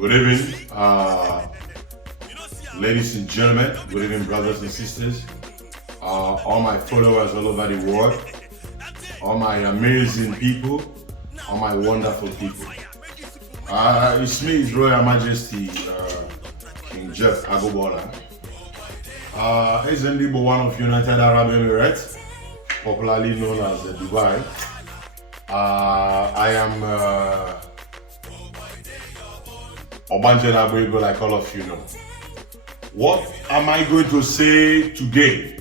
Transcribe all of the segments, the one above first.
Good evening, ladies and gentlemen. Good evening, brothers and sisters. All my followers all over the world. All my amazing people. All my wonderful people. It's me, His Royal Majesty, King Jeff AGUGBAOLA. NDI, one of United Arab Emirates, popularly known as Dubai. I am Obanjena Boygo, like all of you know. What am I going to say today?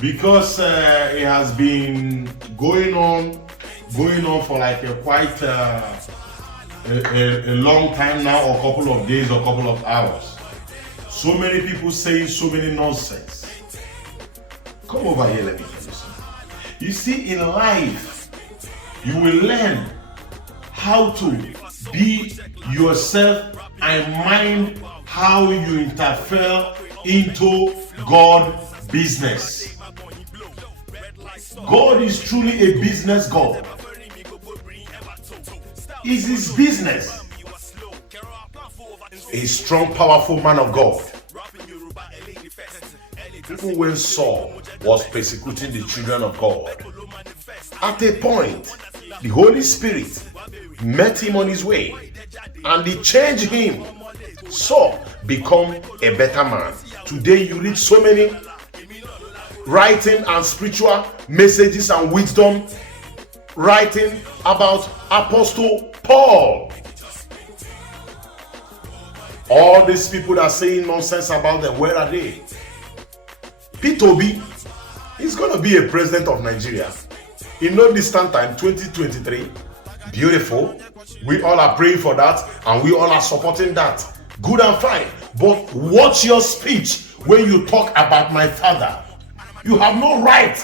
Because it has been going on for like quite a long time now, or a couple of days, or a couple of hours. So many people saying so many nonsense. Come over here, let me tell you something. You see, in life, you will learn how to be yourself and mind how you interfere into God's business. God is truly a business God. It's his business. A strong, powerful man of God. Even when Saul was persecuting the children of God, at a point, the Holy Spirit met him on his way and he changed him. Saul become a better man. Today you read so many writing and spiritual messages and wisdom writing about Apostle Paul. All these people that are saying nonsense about them, where are they? Peter Obi is going to be a president of Nigeria in no distant time, 2023. Beautiful. We all are praying for that and we all are supporting that. Good and fine. But watch your speech when you talk about my father. You have no right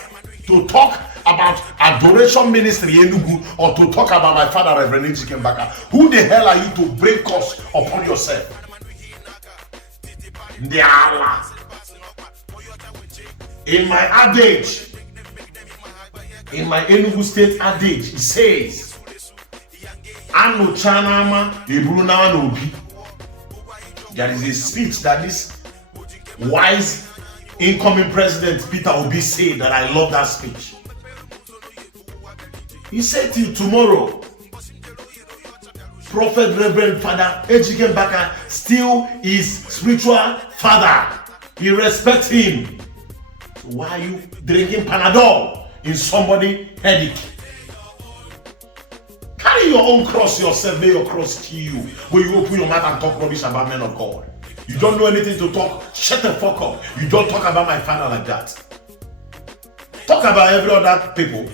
to talk about adoration ministry Enugu or to talk about my father, Reverend Ijikenbaka. Who the hell are you to break curse upon yourself? In my adage, in my Enugu state adage, it says, Anu Chanama Ibruna Nobi. There is a speech that this wise incoming president Peter Obi said that I love that speech. He said to you tomorrow, Prophet Reverend Father Ijikenbaka still is spiritual father. He respects him. So why are you drinking Panadol in somebody's headache? Carry your own cross yourself, may your cross kill you. When you open your mouth and talk rubbish about men of God. You don't know anything to talk, shut the fuck up. You don't talk about my father like that. Talk about every other people.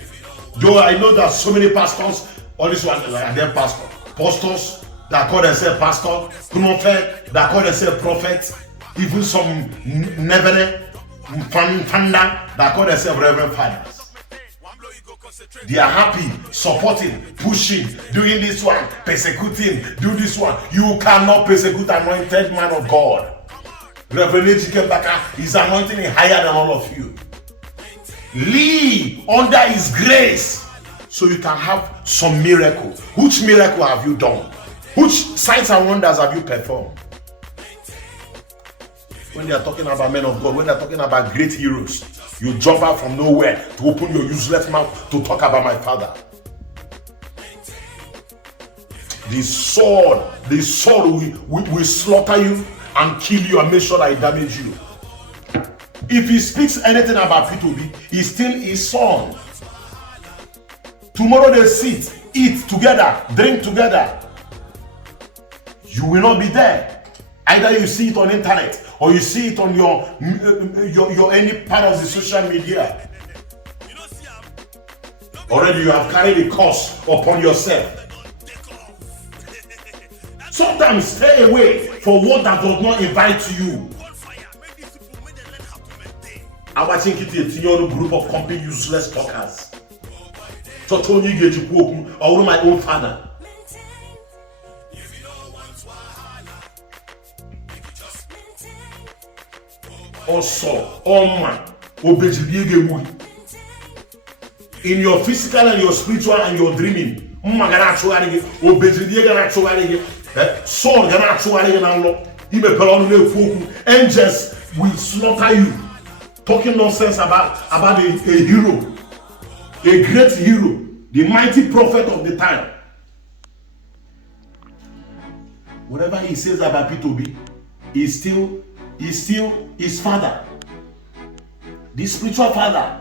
Though I know that so many pastors, all this one, like their pastor. Pastors that call themselves pastor, prophet that call themselves prophet, even some nevene, fanda that call themselves reverend fathers. They are happy, supporting, pushing, doing this one, persecuting, do this one. You cannot persecute anointed man of God. Reverend Ijikenbaka is anointing higher than all of you. Live under his grace so you can have some miracle. Which miracle have you done? Which signs and wonders have you performed? When they are talking about men of God, when they are talking about great heroes, you jump out from nowhere to open your useless mouth to talk about my father. The sword will slaughter you and kill you and make sure that it damage you. If he speaks anything about P2B, he's still his son. Tomorrow they sit, eat together, drink together. You will not be there. Either you see it on internet or you see it on your any part of the social media. Already you have carried a curse upon yourself. Sometimes stay away for what that does not invite you. I'm watching it a group of complete useless talkers. So Tony Gejuku or my own father. Also, man, in your physical and your spiritual and your dreaming, Magana Chuarigi, Obezidi Gana Chuarigi, Sword Gana Chuarigi Nalo, Ibe angels will slaughter you. Talking nonsense about a hero, a great hero, the mighty prophet of the time. Whatever he says about P2B is still his father, the spiritual father.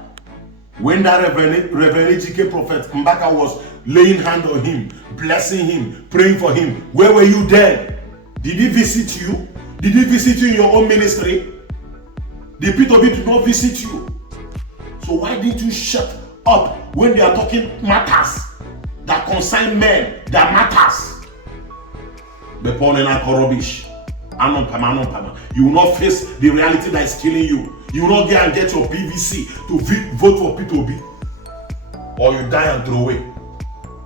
When that Reverend GK prophet Mbaka was laying hand on him, blessing him, praying for him, where were you then? Did he visit you? Did he visit you in your own ministry? The P2B did not visit you. So why didn't you shut up when they are talking matters that concern men, that matters? You will not face the reality that is killing you. You will not get your PVC to vote for P2B, or you die and throw away.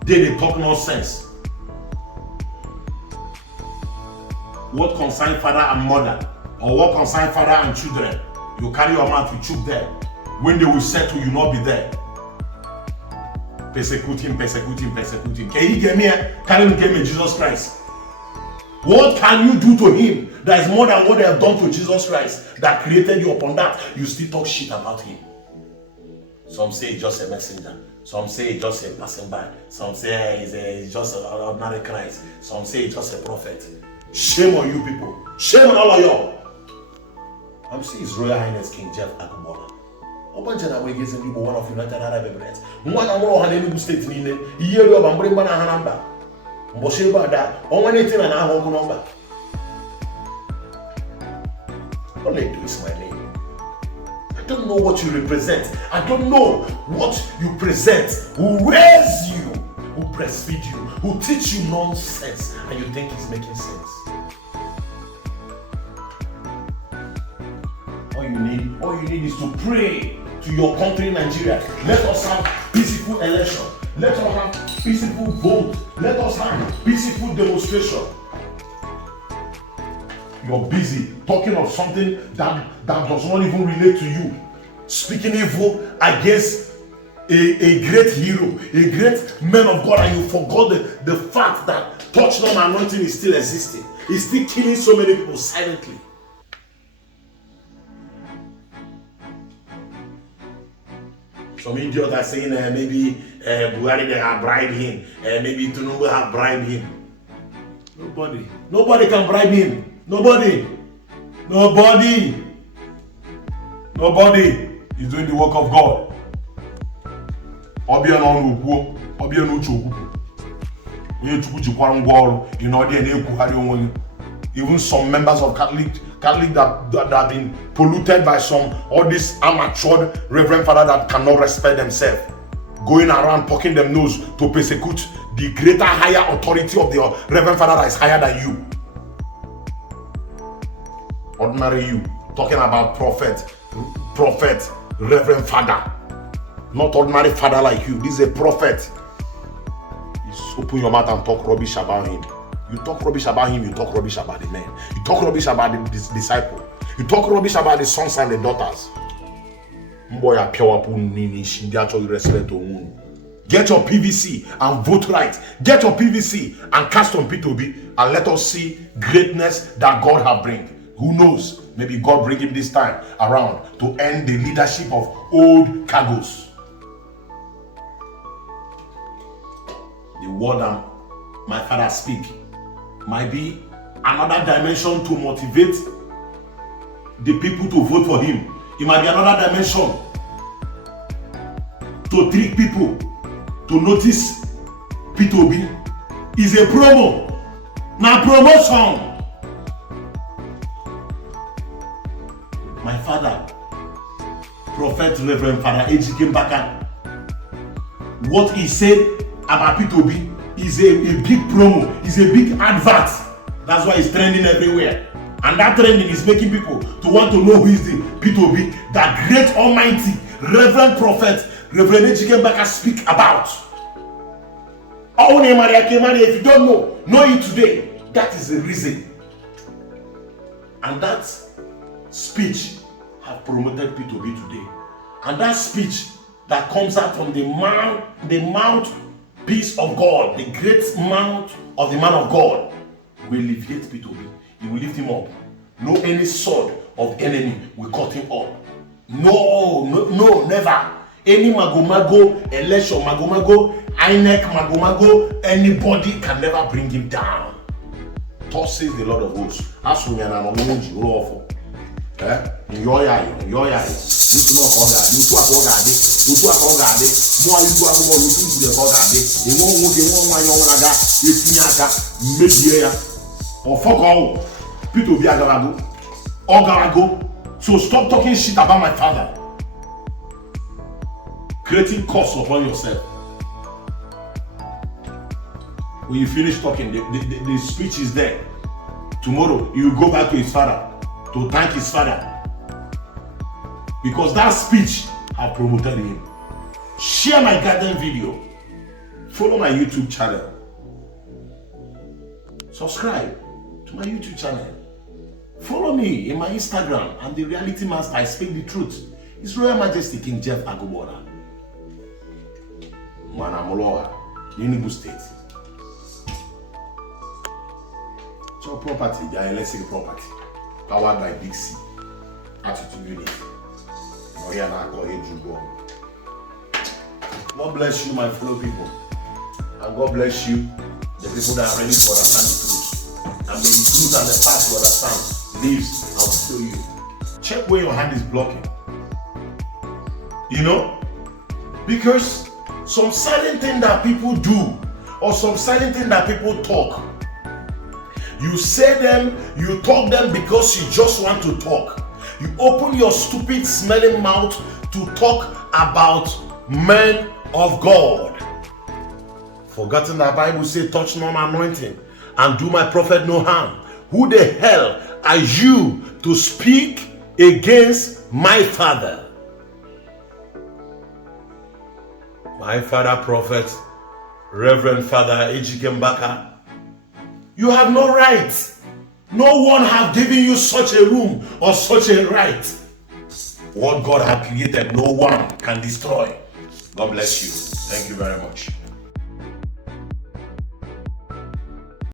They talk nonsense. What concern father and mother, or what concern father and children, you carry your mouth to choke there. When they will settle, you not be there. Persecute him. Can he get me? Can he get me Jesus Christ? What can you do to him that is more than what they have done to Jesus Christ that created you upon that? You still talk shit about him. Some say it's just a messenger. Some say it's just a passing by. Some say it's just an ordinary Christ. Some say it's just a prophet. Shame on you people. Shame on all of y'all. I'm seeing His Royal Highness King Jeff AGUGBAOLA. Obanjana we gives him one of United Arab Emirates. One of our Hanelu State in the year of Ambremana Hanamba. Mbosheba da, on anything and I won't number. OLAEDO is my name. I don't know what you represent. I don't know what you present. Who raise you, who breastfeed you, who teach you nonsense, and you think it's making sense. All you need is to pray to your country, Nigeria. Let us have peaceful election. Let us have peaceful vote. Let us have peaceful demonstration. You're busy talking of something that does not even relate to you. Speaking evil against a great hero, a great man of God, and you forgot the fact that touch not anointing is still existing. It's still killing so many people silently. Some idiots are saying maybe Buhari they have bribed him, maybe Tinubu have bribed him. Nobody can bribe him. Nobody is doing the work of God. Even some members of Catholic that have been polluted by all this amateur reverend father that cannot respect themselves, going around poking them nose to persecute the greater higher authority of the reverend father that is higher than you. Ordinary you talking about prophet, reverend father, not ordinary father like you. This is a prophet. You open your mouth and talk rubbish about him. You talk rubbish about him, you talk rubbish about the men. You talk rubbish about the disciple. You talk rubbish about the sons and the daughters. Get your PVC and vote right. Get your PVC and cast on P2B, and let us see greatness that God has bring. Who knows? Maybe God bring him this time around to end the leadership of old cargoes. The word my father speak might be another dimension to motivate the people to vote for him. It might be another dimension to trick people to notice P2B is a promo. Now promotion. My father, Prophet Reverend Father Ejike Mbaka, what he said about P2B is a big promo, is a big advert. That's why it's trending everywhere. And that trending is making people to want to know who is the P2B, that great almighty Reverend Prophet Reverend Ejike Mbaka speak about. If you don't know it today. That is the reason. And that speech have promoted P2B today. And that speech that comes out from the mouth peace of God, the great mount of the man of God, will alleviate P2B. He will lift him up. No any sword of enemy will cut him up. No, never. Any magomago, election magomago, INEC magomago, anybody can never bring him down. Thus says the Lord of hosts. As we are not going to lawful. In your eye. You to not order. You to order. You to order. More you to order. You to order. They won't want your order. You see, or fuck all. People be Ogarago. So stop talking shit about my father. Creating costs upon yourself. When you finish talking, the speech is there. Tomorrow, you go back to his father to thank his father. Because that speech have promoted him. Share my garden video. Follow my YouTube channel. Subscribe to my YouTube channel. Follow me in my Instagram. I'm the reality master. I speak the truth. His Royal Majesty King Jeff AGUGBAOLA. Manamoloa, Enugu State. So property, they are electric property. Powered by Big C. Attitude unit. AGUGBAOLA. God bless you, my fellow people. And God bless you, the people that are ready to understand the truth. And may the truth and the path to understand lives and show you. Check where your hand is blocking. You know? Because some silent thing that people do, or some silent thing that people talk, you say them, you talk them because you just want to talk. You open your stupid smelling mouth to talk about men of God. Forgotten that Bible says, touch not my anointing and do my prophet no harm. Who the hell are you to speak against my father? My father prophet, Reverend Father Ejikembaka, you have no right. No one have given you such a room or such a right. What God has created, no one can destroy. God bless you. Thank you very much.